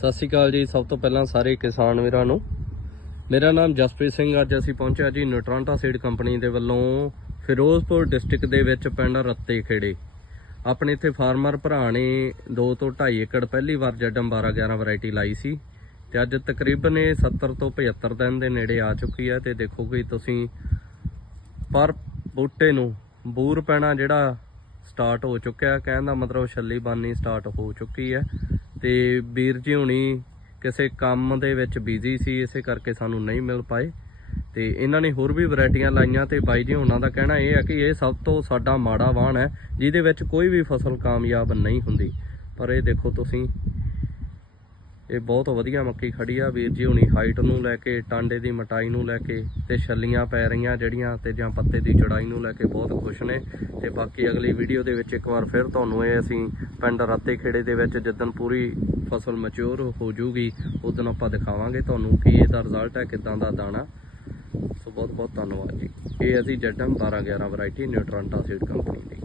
ਸਤਿ ਸ਼੍ਰੀ ਅਕਾਲ ਜੀ। ਸਭ ਤੋਂ ਪਹਿਲਾਂ ਸਾਰੇ ਕਿਸਾਨ ਵੀਰਾਂ ਨੂੰ। ਮੇਰਾ ਨਾਮ ਜਸਪ੍ਰੀਤ ਸਿੰਘ। ਅੱਜ ਅਸੀਂ ਪਹੁੰਚਿਆ ਜੀ ਨਟਰਾਂਟਾ ਸੀਡ ਕੰਪਨੀ ਦੇ ਵੱਲੋਂ ਫਿਰੋਜ਼ਪੁਰ ਡਿਸਟ੍ਰਿਕਟ ਦੇ ਵਿੱਚ ਪਿੰਡ ਰੱਤੇ ਖੇੜੇ। ਆਪਣੇ ਇੱਥੇ ਫਾਰਮਰ ਭਰਾ ਨੇ 2 ਤੋਂ 2.5 ਏਕੜ ਪਹਿਲੀ ਵਾਰ ਜੱਡਮ 12 11 ਵੈਰਾਈਟੀ ਲਾਈ ਸੀ ਤੇ ਅੱਜ ਤਕਰੀਬਨ ਇਹ 70 ਤੋਂ 75 ਦਿਨ ਦੇ ਨੇੜੇ ਆ ਚੁੱਕੀ ਹੈ ਤੇ ਦੇਖੋ ਕਿ ਤੁਸੀਂ ਪਰ ਬੂਟੇ ਨੂੰ ਬੂਰ ਪੈਣਾ ਜਿਹੜਾ ਸਟਾਰਟ ਹੋ ਚੁੱਕਿਆ। ਕਹਿਣ ਦਾ ਮਤਲਬ ਛੱਲੀ ਬਾਨੀ ਸਟਾਰਟ ਹੋ ਚੁੱਕੀ ਹੈ। ਤੇ ਵੀਰ ਜੀ ਹੁਣੀ ਕਿਸੇ ਕੰਮ ਦੇ ਵਿੱਚ ਬਿਜ਼ੀ ਸੀ, ਇਸੇ ਕਰਕੇ ਸਾਨੂੰ ਨਹੀਂ ਮਿਲ ਪਾਏ। ਤੇ ਇਹਨਾਂ ਨੇ ਹੋਰ ਵੀ ਵੈਰਾਈਟੀਆਂ ਲਾਈਆਂ ਤੇ ਬਾਈ ਜੀ ਹੁਣਾਂ ਦਾ ਕਹਿਣਾ ਇਹ ਹੈ ਕਿ ਇਹ ਸਭ ਤੋਂ ਸਾਡਾ ਮਾੜਾ ਵਾਹਣ ਹੈ, ਜਿਹਦੇ ਵਿੱਚ ਕੋਈ ਵੀ ਫਸਲ ਕਾਮਯਾਬ ਨਹੀਂ ਹੁੰਦੀ। ਪਰ ਇਹ ਦੇਖੋ ਤੁਸੀਂ ਇਹ ਬਹੁਤ ਵਧੀਆ ਮੱਕੀ ਖੜੀ ਆ, ਵੀਰ ਜੀ ਹੁਣੀ ਹਾਈਟ ਨੂੰ ਲੈ ਕੇ, ਟਾਂਡੇ ਦੀ ਮਟਾਈ ਨੂੰ ਲੈ ਕੇ ਤੇ ਛੱਲੀਆਂ ਪੈ ਰਹੀਆਂ ਜਿਹੜੀਆਂ ਤੇ ਜਾਂ ਪੱਤੇ ਦੀ ਚੜਾਈ ਨੂੰ ਲੈ ਕੇ ਬਹੁਤ ਖੁਸ਼ ਨੇ। ਤੇ ਬਾਕੀ ਅਗਲੀ ਵੀਡੀਓ ਦੇ ਵਿੱਚ ਇੱਕ ਵਾਰ ਫਿਰ ਤੁਹਾਨੂੰ ਇਹ ਅਸੀਂ ਪਿੰਡ ਰਾਤੇ ਖੇੜੇ ਦੇ ਵਿੱਚ ਜਿੱਦਣ ਪੂਰੀ ਫਸਲ ਮੈਚੁਰ ਹੋ ਜੂਗੀ, ਉਦੋਂ ਆਪਾਂ ਦਿਖਾਵਾਂਗੇ ਤੁਹਾਨੂੰ ਕਿ ਇਹਦਾ ਰਿਜ਼ਲਟ ਹੈ, ਕਿਦਾਂ ਦਾ ਦਾਣਾ। ਸੋ ਬਹੁਤ ਬਹੁਤ ਧੰਨਵਾਦ ਜੀ। ਇਹ ਅਸੀਂ ਜੱਡਮ 12 11 ਵੈਰਾਈਟੀ ਨਿਊਟਰੈਂਟਾ ਸੀਡ ਕੰਪਨੀ ਦੀ।